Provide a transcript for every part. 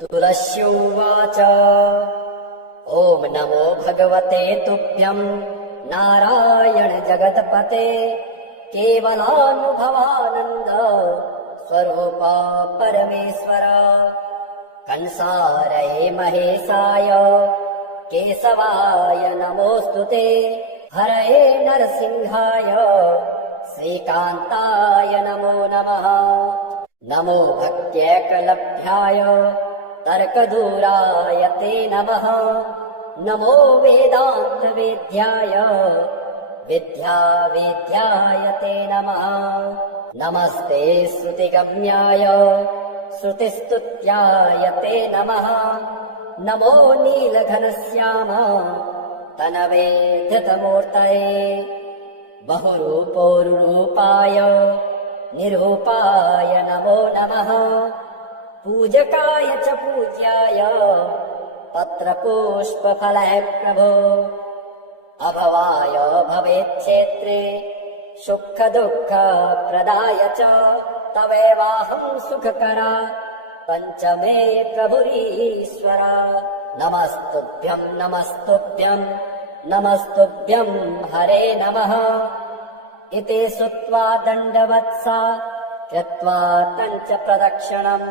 तुलस्युवाच ॐ नमो भगवते तुभ्यम् नारायण जगत्पते केवलानुभवानन्द स्वरूपा परमेश्वर कंसारये महेशाय केशवाय नमोऽस्तुते हरये नरसिंहाय श्रीकान्ताय नमो नमः नमो भक्त्यैकलभ्याय तर्कदूराय ते नमः नमो वेदान्तवेद्याय विद्यावेद्याय ते नमः नमस्ते श्रुतिगम्याय श्रुतिस्तुत्याय ते नमः नमो नीलघनश्याम तनवे धृतमूर्तये बहुरूपोरुरूपाय निरूपाय नमो नमः पूजकाय च पूज्याय पत्रपुष्पफलाय प्रभो अभवाय भवेच्छेत्रे सुख दुःख प्रदाय च तवेवाहं सुखकरा पञ्चमे प्रभुरीश्वर नमस्तुभ्यं नमस्तुभ्यं नमस्तुभ्यं हरे नमः इति श्रुत्वा दण्डवत्सा कृत्वा तञ्च प्रदक्षिणम्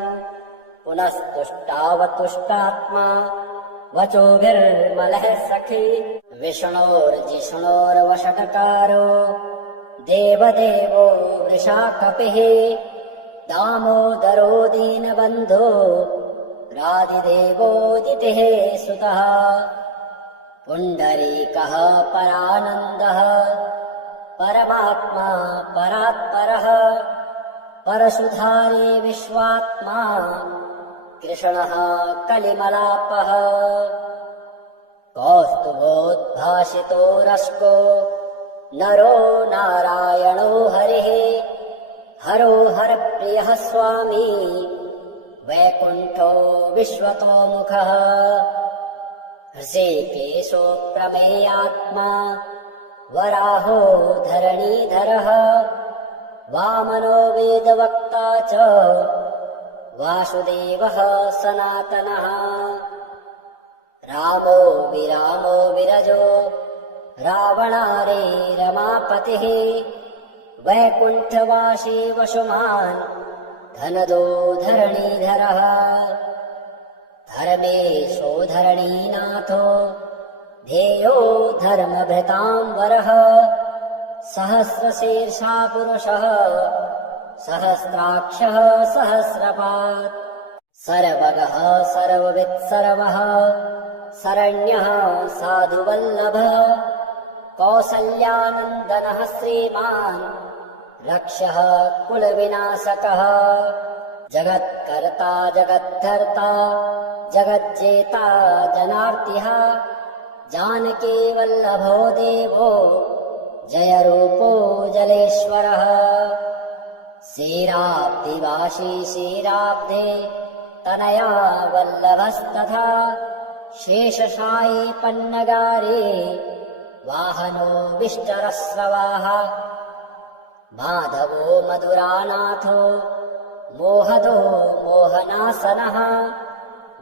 पुनस्तुष्टावतुष्टात्मा वचोभिर्मलः सखी विष्णोर्जिष्णोर्वषट्कारो देवदेवो वृषाकपिः दामोदरो दीनबन्धो राधिदेवोदितिः सुतः पुण्डरीकः परानन्दः परमात्मा परात्परः परशुधारी विश्वात्मा कृष्णः कलिमलापः कौस्तुभोद्भासितो रस्को नरो नारायणो हरिः हरो हरप्रियः स्वामी वैकुण्ठो विश्वतोमुखः हृषीकेशो प्रमेयात्मा वराहो धरणीधरः वामनो वेदवक्ता च वासुदेवः सनातनः रामो विरामो विरजो रावणारे रमापतिः वैकुण्ठवासी वसुमान् धनदो धरणीधरः धर्मेशो धरणीनाथो ध्येयो धर्मभृताम्बरः सहस्रशीर्षा पुरुषः सहस्राक्षः सहस्रपात् सर्वगः सर्ववित्सर्वः शरण्यः साधुवल्लभः कौसल्यानन्दनः श्रीमान् लक्ष्यः कुलविनाशकः जगत्कर्ता जगद्धर्ता जगज्जेता जनार्तिः जानकी वल्लभो देवो जयरूपो जलेश्वरः क्षीराब्धिवासी क्षीराब्धे तनया वल्लभस्तथा शेषशायी पन्नगारे वाहनो विष्टरस्रवाः माधवो मधुरानाथो मोहदो मोहनासनः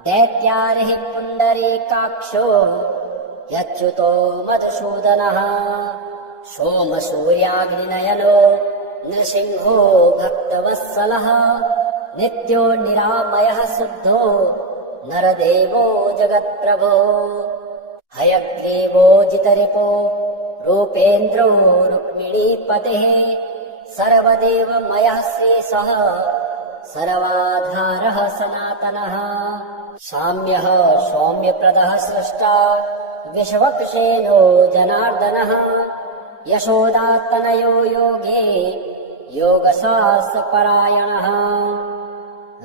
दैत्यारिः पुण्डरीकाक्षो यच्युतो मधुसूदनः सोमसूर्याग्निनयनो नृसिंहो भक्तवत्सलः नित्यो निरामयः शुद्धो नरदेवो जगत्प्रभो हयग्रीवो जितरिपो रूपेन्द्रो रुक्मिणीपतिः सर्वदेवमयः शेषः सर्वाधारः सनातनः साम्यः सौम्यप्रदः सृष्टा विश्वक्सेनो जनार्दनः यशोदातनयो योगे योगशास्त्रपरायणः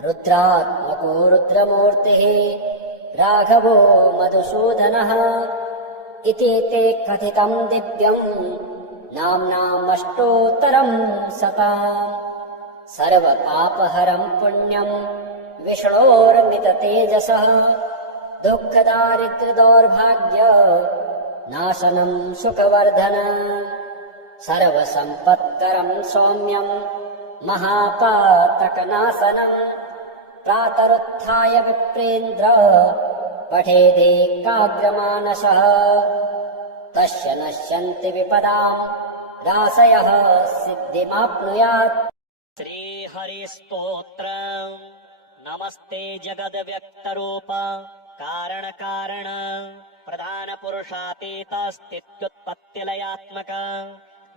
रुद्रात्मको रुद्रमूर्तिः राघवो मधुसूदनः इति ते कथितं दिव्यम् नाम्नामष्टोत्तरं शतम् सर्वपापहरं पुण्यं विष्णोर्मिततेजसः दुःखदारिद्र्यदौर्भाग्य नाशनं सुखवर्धन सर्वसम्पत्करं सौम्यं महापातकनाशनम् प्रातरुत्थाय विप्रेन्द्र पठेदेकाग्रमानसः तस्य नश्यन्ति विपदाम् रासयः सिद्धिमाप्नुयात्। श्रीहरिस्तोत्र। नमस्ते जगद्व्यक्तरूप कारण कारण प्रधान पुरुषातीतस्थित्युत्पत्तिलयात्मक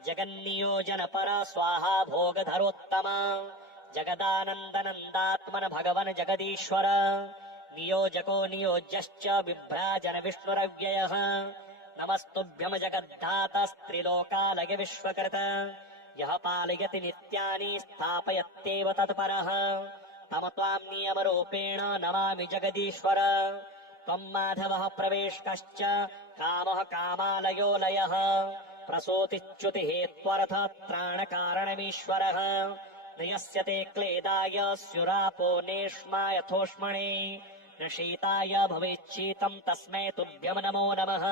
जगन्नियोजन पर स्वाहा भोगधरोत्तम जगदानन्दनन्दात्मन भगवन् जगदीश्वर नियोजको नियोज्यश्च बिभ्राजन विष्णुरव्ययः नमस्तुभ्यं जगद्धातस्त्रिलोकालय विश्वकृत यः पालयति नित्यानि स्थापयत्येव तत्परः तम त्वां नियमरूपेण नमामि जगदीश्वर। त्वं माधवः प्रवेशकश्च कामः कामालयो लयः प्रसूतिच्युतिहेत्वर्थ त्राणकारणमीश्वरः नयस्यते क्लेदाय स्युरापो नेष्मा यथोष्मणे न शीताय भवेच्छीतं तस्मै तुभ्यं नमो नमः।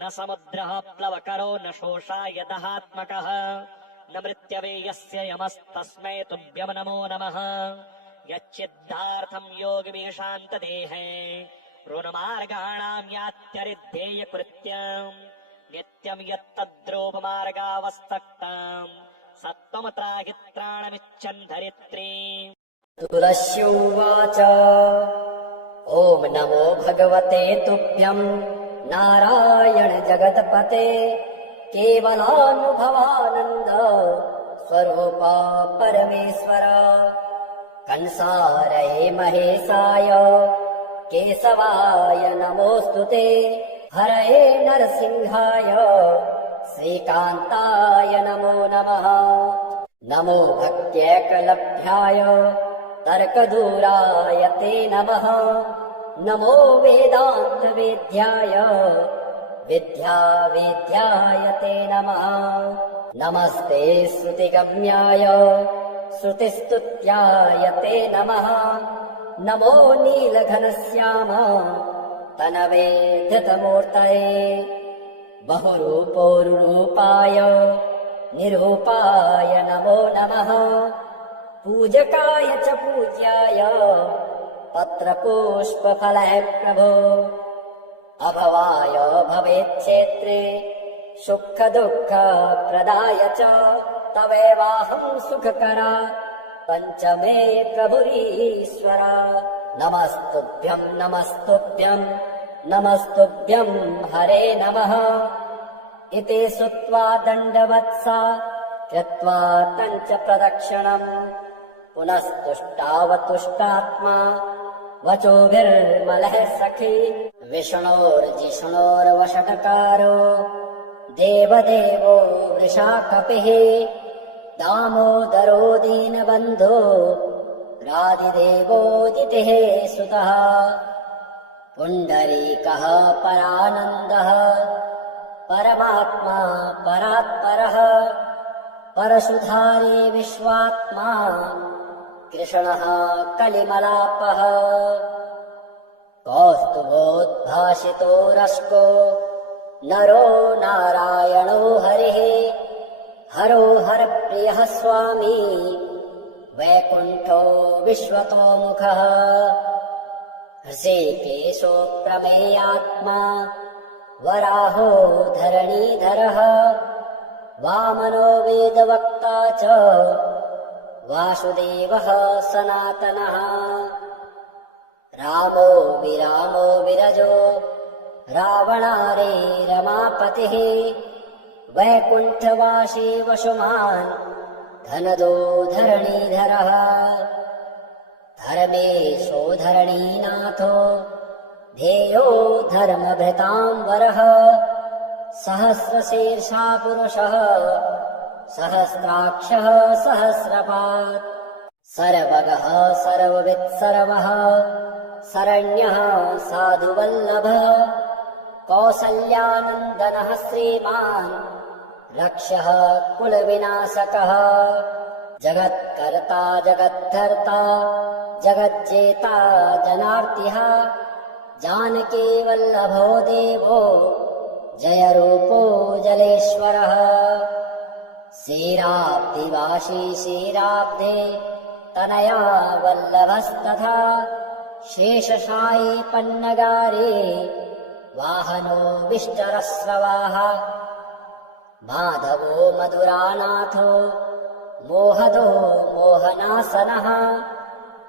न समुद्रः प्लवकरो न शोषाय दहात्मकः न मृत्यवे यस्य यमस्तस्मै तुभ्यं नमो नमः। यच्चिद्धार्थं योगिभिः शान्तदेहे ऋणमार्गाणां यात्यरिद्धेयकृत्यम् नित्यं यत्तद्रूपमार्गावस्तक्ताम् सत्त्वं त्राहि त्राणमिच्छन् धरित्रीम्। तुलस्युवाच ॐ नमो भगवते तुभ्यं नारायण जगत्पते केवलानुभवानन्द स्वरूप परमेश्वर कंसारये महेशाय केशवाय नमोऽस्तुते हरये नरसिंहाय श्रीकान्ताय नमो नमः। नमो भक्त्यैकलभ्याय तर्कदूराय ते नमः। नमो वेदान्तवेद्याय विद्यावेद्याय ते नमः। नमस्ते श्रुतिगम्याय श्रुतिस्तुत्याय ते नमः। नमो नीलघनश्याम तनवे धृतमूर्तये बहुरूपोरुरूपाय निरूपाय नमो नमः। पूजकाय च पूज्याय पत्रपुष्पफलैः प्रभो अभवाय भवेच्छेत्रे सुख दुःख प्रदाय च तवेवाहं सुखकरा पञ्चमे प्रभुरीश्वर। नमस्तुभ्यं नमस्तुभ्यं नमस्तुभ्यं हरे नमः। इति श्रुत्वा दण्डवत्सा कृत्वा तञ्च प्रदक्षिणम् पुनस्तुष्टावतुष्टात्मा वचोभिर्मलः सखी विष्णोर्जिष्णोर्वषट्कारो देवदेवो वृषाकपिः दामोदरो दीनबन्धो राधिदेवोदितिः सुतः पुण्डरीकः परानन्दः परमात्मा परात्परः परशुधारी विश्वात्मा कृष्णः कलिमलापः कौस्तुभोद्भासितो रस्को नरो नारायणो हरिः हरो हरप्रियः स्वामी वैकुण्ठो विश्वतोमुखः हृषीकेशो प्रमेयात्मा वराहो धरणीधरः वामनो वेदवक्ता च वासुदेवः सनातनः रामो विरामो विरजो रावणारे रमापतिः वैकुण्ठवासी वसुमान् धनदो धरणीधरः धर्मेशो धरणीनाथो ध्येयो धर्मभृताम्बरः सहस्रशीर्षा पुरुषः सहस्राक्षः सहस्रपात् सर्वगः सर्ववित् सर्वः शरण्यः साधुवल्लभः कौसल्यानन्दनः श्रीमान् लक्ष्यः कुलविनाशकः जगत्कर्ता जगद्धर्ता जगज्जेता जनार्तिः जानकी वल्लभो देवो जयरूपो जलेश्वरः क्षीराब्धिवासी क्षीराब्धे तनया वल्लभस्तथा शेषशायी पन्नगारे वाहनो विष्टरस्रवाः माधवो मधुरानाथो मोहदो मोहनासनः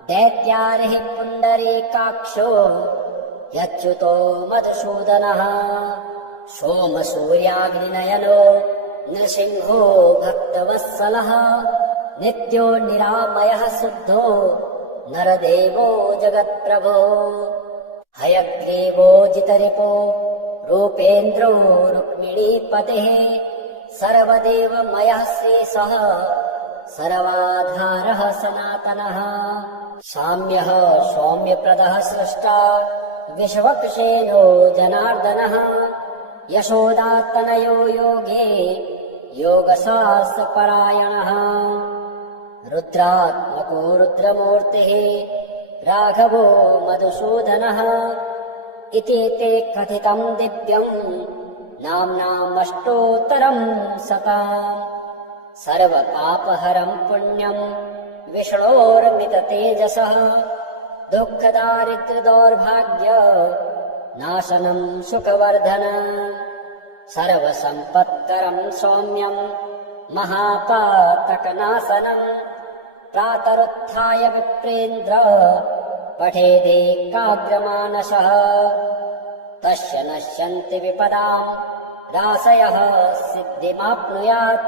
दैत्यारिः पुण्डरीकाक्षो यच्युतो मधुसूदनः सोमसूर्याग्निनयनो नृसिंहो भक्तवत्सलः नित्यो निरामयः शुद्धो नरदेवो जगत्प्रभो हयग्रीवो जितरिपो रूपेन्द्रो रुक्मिणीपतिः सर्वदेवमयः श्रेषः सर्वाधारः सनातनः साम्यः सौम्यप्रदः स्रष्टा विश्वक्सेनो जनार्दनः यशोदातनयो योगे योगशास्त्रपरायणः रुद्रात्मको रुद्रमूर्तिः राघवो मधुसूदनः इति ते कथितम् दिव्यम् नाम्नामष्टोत्तरम् शतम् सर्वपापहरम् पुण्यम् विष्णोर्मिततेजसः दुःखदारिद्र्यदौर्भाग्य नाशनम् सुखवर्धन सर्वसम्पत्करम् सौम्यम् महापातकनाशनम् प्रातरुत्थाय विप्रेन्द्र पठेदेकाग्रमानसः तस्य नश्यन्ति विपदाम् राशयः सिद्धिमाप्नुयात्।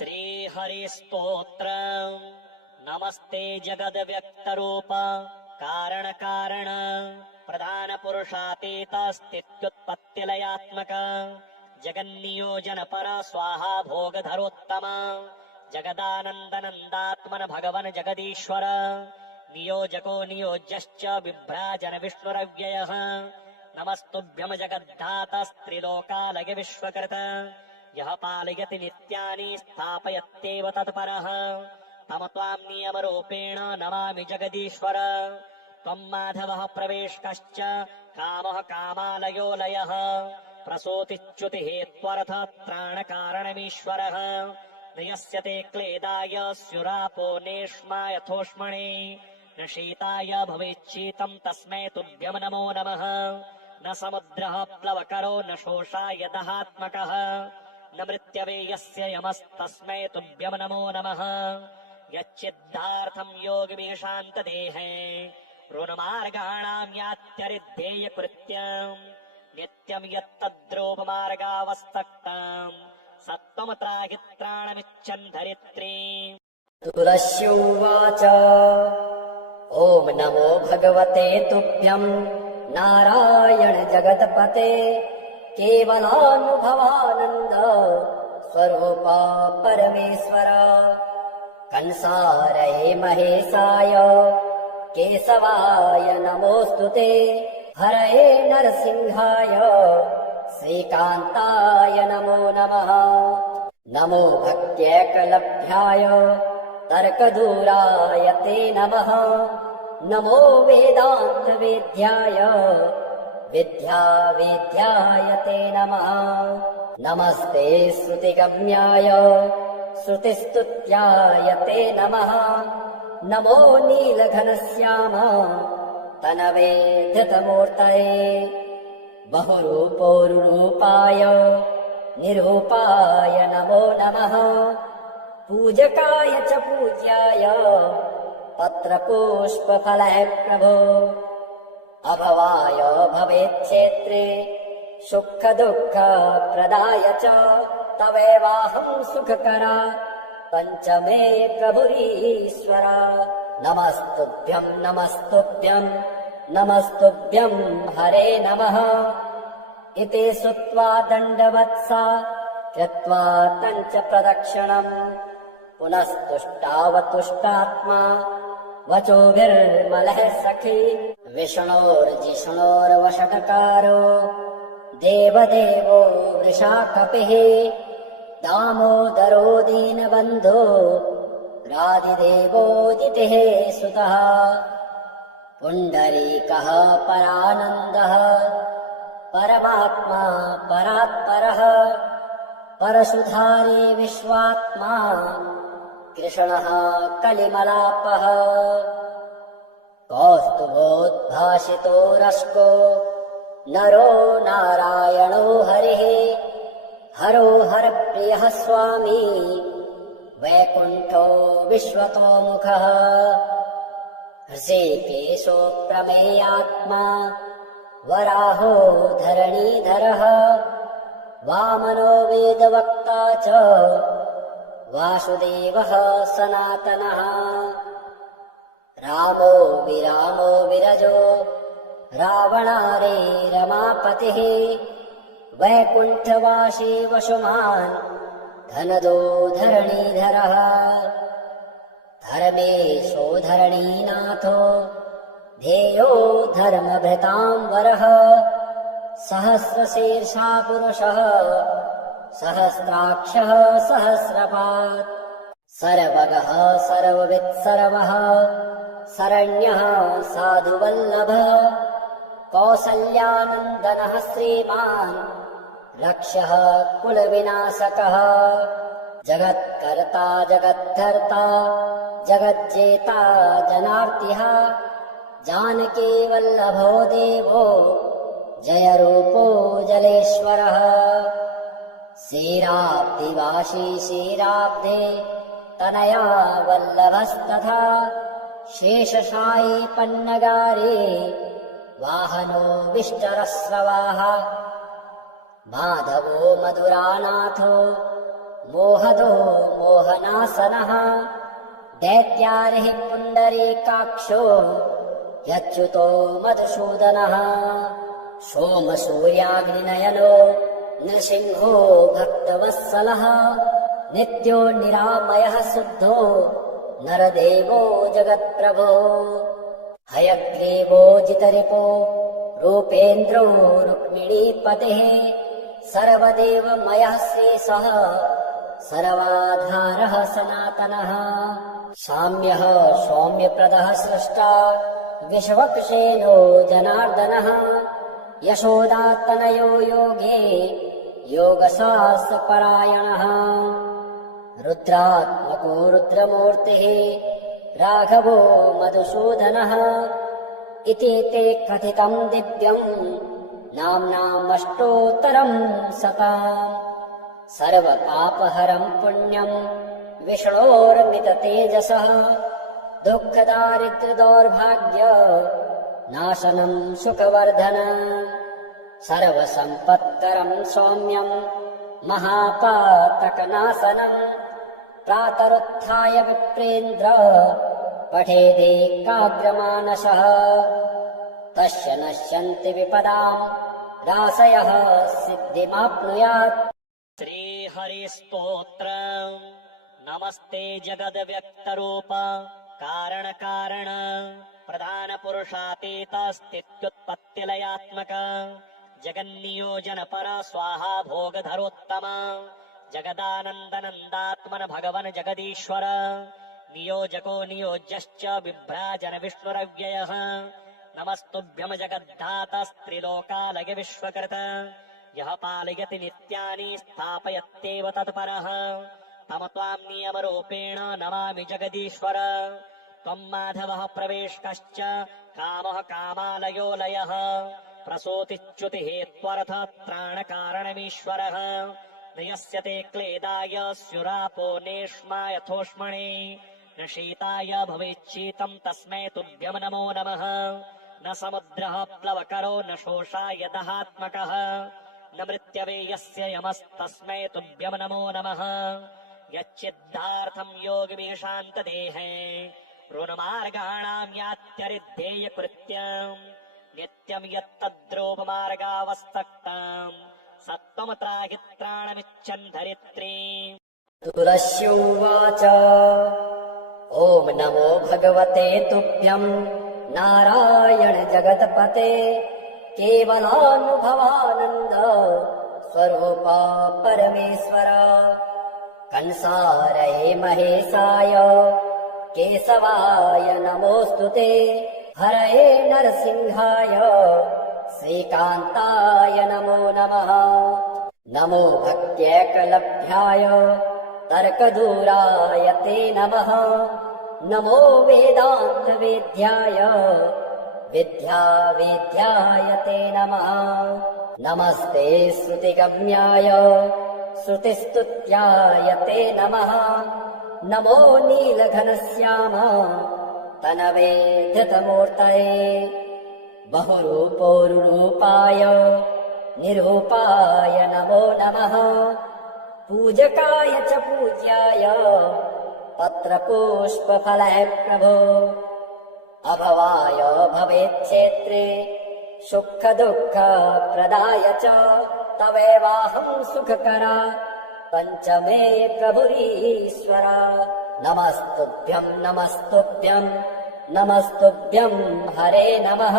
श्रीहरिस्तोत्रम् नमस्ते जगद्व्यक्तरूप कारणकारण प्रधानपुरुषातीतस्थित्युत्पत्तिलयात्मक जगन्नियोजनपर स्वाहा भोगधरोत्तम जगदानन्दनन्दात्मन भगवन् जगदीश्वर नियोजको नियोज्यश्च बिभ्राजन विष्णुरव्ययः नमस्तुभ्यम् जगद्धातस्त्रिलोकालय विश्वकृत यः पालयति नित्यानि स्थापयत्येव तत्परः तम त्वाम् नियमरूपेण नमामि जगदीश्वर त्वम् माधवः प्रवेशकश्च कामः कामालयो लयः प्रसूतिच्युतिः त्वरथ त्राणकारणमीश्वरः नयस्यते क्लेदाय स्युरापो नेष्मा यथोष्मणे न शीताय भवेच्छीतम् तस्मै तुभ्यम् नमो नमः न समुद्रः प्लवकरो न शोषाय दहात्मकः न मृत्यवे यस्य यमस्तस्मै तुभ्यम् नमो नमः यच्चिद्धार्थम् योगिभिः शान्तदेहे ऋणमार्गाणाम् यात्यरिद्धेयकृत्यम् नित्यम् यत्तद्रूपमार्गावस्तक्तम् सत्त्वम् त्राहि त्राणमिच्छन् धरित्री। तुलस्युवाच ॐ नमो भगवते तुभ्यम् नारायण जगत्पते केवलानुभवानन्द स्वरूप परमेश्वर कंसारये महेशाय केशवाय नमोऽस्तुते हरये नरसिंहाय श्रीकान्ताय नमो नमः नमो भक्त्यैकलभ्याय तर्कदूराय ते नमः नमो वेदान्तवेद्याय विद्यावेद्याय ते नमः नमस्ते श्रुतिगम्याय श्रुतिस्तुत्याय ते नमः नमो नीलघनश्याम तनवे धृतमूर्तये बहुरूपोरुरूपाय निरूपाय नमो नमः पूजकाय च पूज्याय पत्रपुष्पफलैः प्रभो अभवाय भवेच्छेत्रे सुख दुःख प्रदाय च तवेवाहम् सुखकरा पञ्चमे प्रभुरीश्वर नमस्तुभ्यम् नमस्तुभ्यम् नमस्तुभ्यम् हरे नमः इति श्रुत्वा दण्डवत्सा कृत्वा तञ्च प्रदक्षिणम् पुनस्तुष्टावतुष्टात्मा वचोभिर्मलः सखी विष्णोर्जिष्णोर्वषट्कारो देवदेवो वृषाकपिः दामोदरो दीनबन्धो राधिदेवोदितिः सुतः पुण्डरीकः परानन्दः परमात्मा परात्परः परशुधारी विश्वात्मा कृष्णः कलिमलापः कौस्तुभोद्भासितो रस्को नरो नारायणो हरिः हरो हरप्रियः स्वामी वैकुण्ठो विश्वतोमुखः हृषीकेशो प्रमेयात्मा वराहो धरणीधरः वामनो वेदवक्ता च वासुदेवः सनातनः रामो विरामो विरजो रावणारे रमापतिः वैकुण्ठवासी वसुमान् धनदो धरणीधरः धर्मेशो धरणीनाथो ध्येयो धर्मभृताम्बरः सहस्रशीर्षा पुरुषः सहस्राक्षः सहस्रपात् सर्वगः सर्ववित् सर्वः शरण्यः साधुवल्लभः कौसल्यानन्दनः श्रीमान् लक्ष्यः कुलविनाशकः जगत्कर्ता जगद्धर्ता जगज्जेता जनार्तिः जानकी वल्लभो देवो जयरूपो जलेश्वरः क्षीराब्धिवासी क्षीराब्धे तनया वल्लभस्तथा शेषशायी पन्नगारे वाहनो विष्टरस्रवाः माधवो मधुरानाथो मोहदो मोहनासनः दैत्यारिः पुण्डरीकाक्षो यच्युतो मधुसूदनः सोमसूर्याग्निनयनो नृसिंहो भक्तवत्सलः नित्यो निरामयः शुद्धो नरदेवो जगत्प्रभो हयग्रीवो जितरिपो रूपेन्द्रो रुक्मिणीपतिः सर्वदेवमयः श्रेषः सर्वाधारः सनातनः साम्यः सौम्यप्रदः स्रष्टा विश्वक्सेनो जनार्दनः यशोदातनयो योगे योगशास्त्रपरायणः रुद्रात्मको रुद्रमूर्तिः राघवो मधुसूदनः इति ते कथितम् दिव्यम् नाम्नामष्टोत्तरम् शतम् सर्वपापहरम् पुण्यम् विष्णोर्मिततेजसः दुःखदारिद्र्यदौर्भाग्य नाशनम् सुखवर्धन सर्वसम्पत्करम् सौम्यम् महापातकनाशनम् प्रातरुत्थाय विप्रेन्द्र पठेदेकाग्रमानसः तस्य नश्यन्ति विपदाम् राशयः सिद्धिमाप्नुयात्। श्रीहरिस्तोत्रम् नमस्ते जगद्व्यक्तरूप कारण प्रधान पुरुषातीतस्थित्युत्पत्तिलयात्मक जगन्नियोजनपर स्वाहा भोगधरोत्तम जगदानन्दनन्दात्मन भगवन् जगदीश्वर नियोजको नियोज्यश्च बिभ्राजन विष्णुरव्ययः नमस्तुभ्यम् जगद्धातस्त्रिलोकालय विश्वकृत यः पालयति नित्यानि स्थापयत्येव तत्परः तम त्वाम् नियमरूपेण नमामि जगदीश्वर त्वम् माधवः प्रवेशकश्च कामः कामालयो लयः प्रसूतिच्युतिः त्वरथ त्राणकारणमीश्वरः नयस्यते क्लेदाय स्युरापो नेष्मा यथोष्मणे न शीताय भवेच्छीतम् तस्मै तुभ्यम् नमो नमः न समुद्रः प्लवकरो न शोषाय दहात्मकः न मृत्यवे यस्य यमस्तस्मै तुभ्यम् नमो नमः यच्चिद्धार्थम् योगिभिः शान्तदेहे ऋणमार्गाणाम् यात्यरिध्येयकृत्यम् नित्यम् यत्तद्रोपमार्गावस्तक्तम् सत्त्वमत्राहित्राणमिच्छन् धरित्री। तुलस्युवाच ॐ नमो भगवते तुभ्यम् नारायण जगत्पते केवलानुभवानन्द स्वरूप परमेश्वर कंसारये महेशाय केशवाय नमोऽस्तुते हरये नरसिंहाय श्रीकान्ताय नमो नमः नमो भक्त्यैकलभ्याय तर्कदूराय ते नमः नमो वेदान्तवेद्याय विद्यावेद्याय ते नमः नमस्ते श्रुतिगम्याय श्रुतिस्तुत्याय ते नमः नमो नीलघनश्याम तनवे धृतमूर्तये बहुरूपोरुरूपाय निरूपाय नमो नमः पूजकाय च पूज्याय पत्रपुष्पफलैः प्रभो अभवाय भवेच्छेत्रे सुखदुःखप्रदाय च तवेवाहं सुखकरा पञ्चमे प्रभुरीश्वर नमस्तुभ्यं नमस्तुभ्यं नमस्तुभ्यं हरे नमः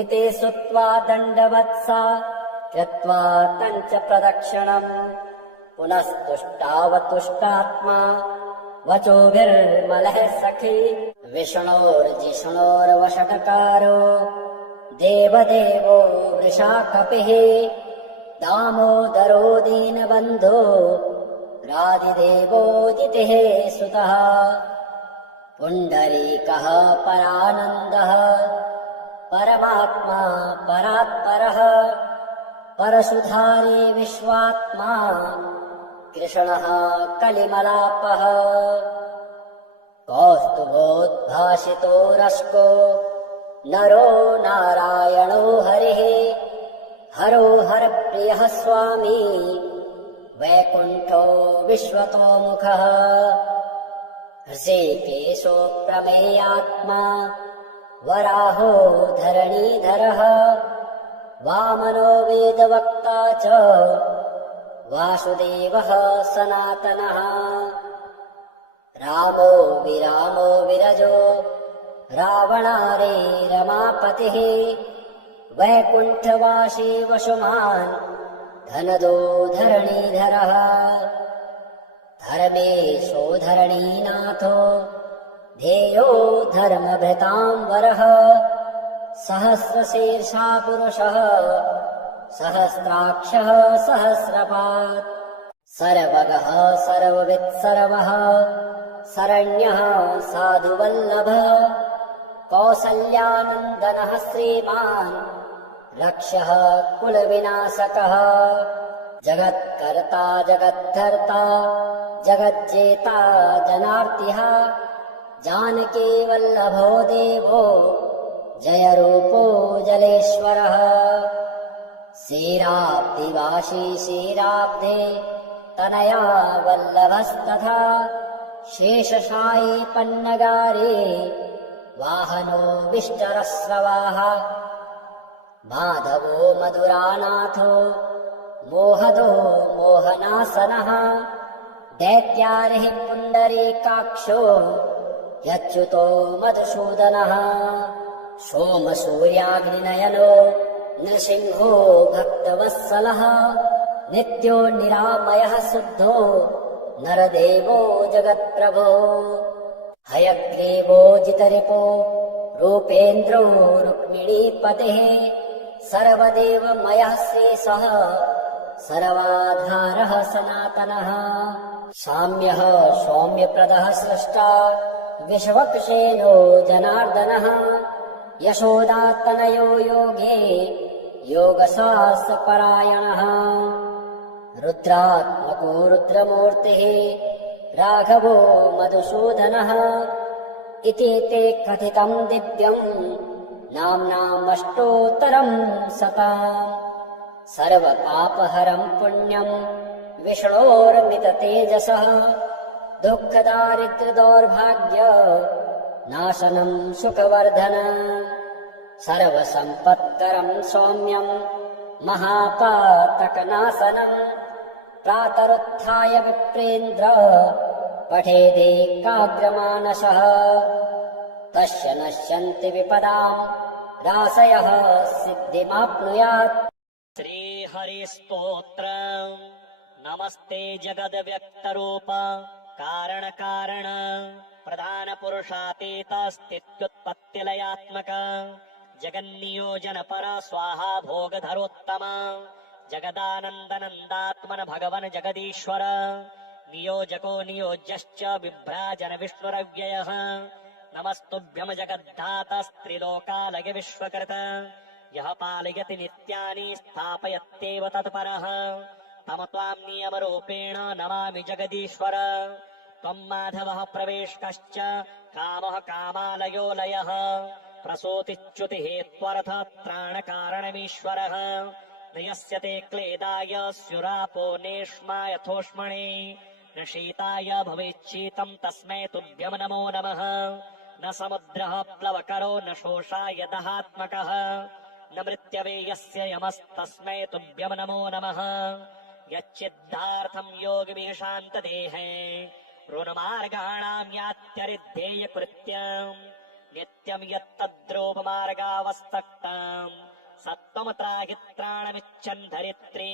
इति श्रुत्वा दण्डवत्सा कृत्वा तञ्च प्रदक्षिणम् पुनस्तुष्टावतुष्टात्मा वचोभिर्मलः सखी विष्णोर्जिष्णोर्वषट्कारो देवदेवो वृषाकपिः दामोदरो दीनबन्धो राधिदेवोदितिः सुतः पुण्डरीकः परानन्दः परमात्मा परात्परः परशुधारी विश्वात्मा कृष्णः कलिमलापः कौस्तुभोद्भासितो रस्को नरो नारायणो हरिः हरो हरप्रियः स्वामी वैकुण्ठो विश्वतोमुखः हृषीकेशो प्रमेयात्मा वराहो धरणीधरः वामनो वेदवक्ता च वासुदेवः सनातनः रामो विरामो विरजो रावणारे रमापतिः वैकुण्ठवासी वसुमान् धनदो धरणीधरः धर्मेशो धरणीनाथो ध्येयो धर्मभृताम्बरः सहस्रशीर्षा पुरुषः सहस्राक्षः सहस्रपात् सर्वगः सर्ववित्सर्वः शरण्यः साधुवल्लभः कौसल्यानन्दनः श्रीमान् लक्ष्यः कुलविनाशकः जगत्कर्ता जगद्धर्ता जगज्जेता जनार्तिः जानकी वल्लभो देवो जयरूपो जलेश्वरः क्षीराब्धिवासी क्षीराब्धे तनया वल्लभस्तथा शेषशायी पन्नगारे वाहनो विष्टरस्रवाः माधवो मधुरानाथो मोहदो मोहनासनः दैत्यारिः पुण्डरीकाक्षो यच्युतो मधुसूदनः सोमसूर्याग्निनयनो नृसिंहो भक्तवत्सलः नित्यो निरामयः शुद्धो नरदेवो जगत्प्रभो हयग्रीवो जितरिपो रूपेन्द्रो रुक्मिणीपतिः सर्वदेवमयः श्रेषः सर्वाधारः सनातनः साम्यः सौम्यप्रदः स्रष्टा विश्वक्सेनो जनार्दनः यशोदातनयो योगे योगशास्त्रपरायणः रुद्रात्मको रुद्रमूर्तिः राघवो मधुसूदनः इति ते कथितं दिव्यम् नाम्नामष्टोत्तरम् शतम् सर्वपापहरम् पुण्यम् विष्णोर्मिततेजसः दुःखदारिद्र्यदौर्भाग्य नाशनम् सुखवर्धन सर्वसम्पत्करम् सौम्यम् महापातकनाशनम् प्रातरुत्थाय विप्रेन्द्र पठेदेकाग्रमानसः तस्य नश्यन्ति विपदाम् राशयः सिद्धिमाप्नुयात्। श्रीहरिस्तोत्रम् नमस्ते जगद्व्यक्तरूप कारण प्रधानपुरुषातीतास्तित्युत्पत्तिलयात्मक जगन्नियोजनपर स्वाहा भोगधरोत्तम जगदानन्दनन्दात्मन भगवन् जगदीश्वर नियोजको नियोज्यश्च बिभ्राजन विष्णुरव्ययः नमस्तुभ्यं जगद्धातस्त्रिलोकालय विश्वकृत यः पालयति नित्यानि स्थापयत्येव तत्परः तम त्वां नियमरूपेण नमामि जगदीश्वर त्वं माधवः प्रवेशकश्च कामः कामालयो लयः प्रसूतिच्युतिः त्वरथ त्राणकारणमीश्वरः नयस्यते क्लेदाय स्युरापो नेष्मा यथोष्मणे न शीताय भवेच्छीतं तस्मै तुभ्यं नमो नमः न समुद्रः प्लवकरो न शोषाय दहात्मकः न मृत्यवे यस्य यमस्तस्मै तुभ्यं नमो नमः यच्चिद्धार्थं योगिभिः शान्तदेहे ऋणमार्गाणां यात्यरिद्धेयकृत्यम् नित्यं यत्तद्रूपमार्गावस्तक्ताम् सत्त्वं त्राहि त्राणमिच्छन् धरित्री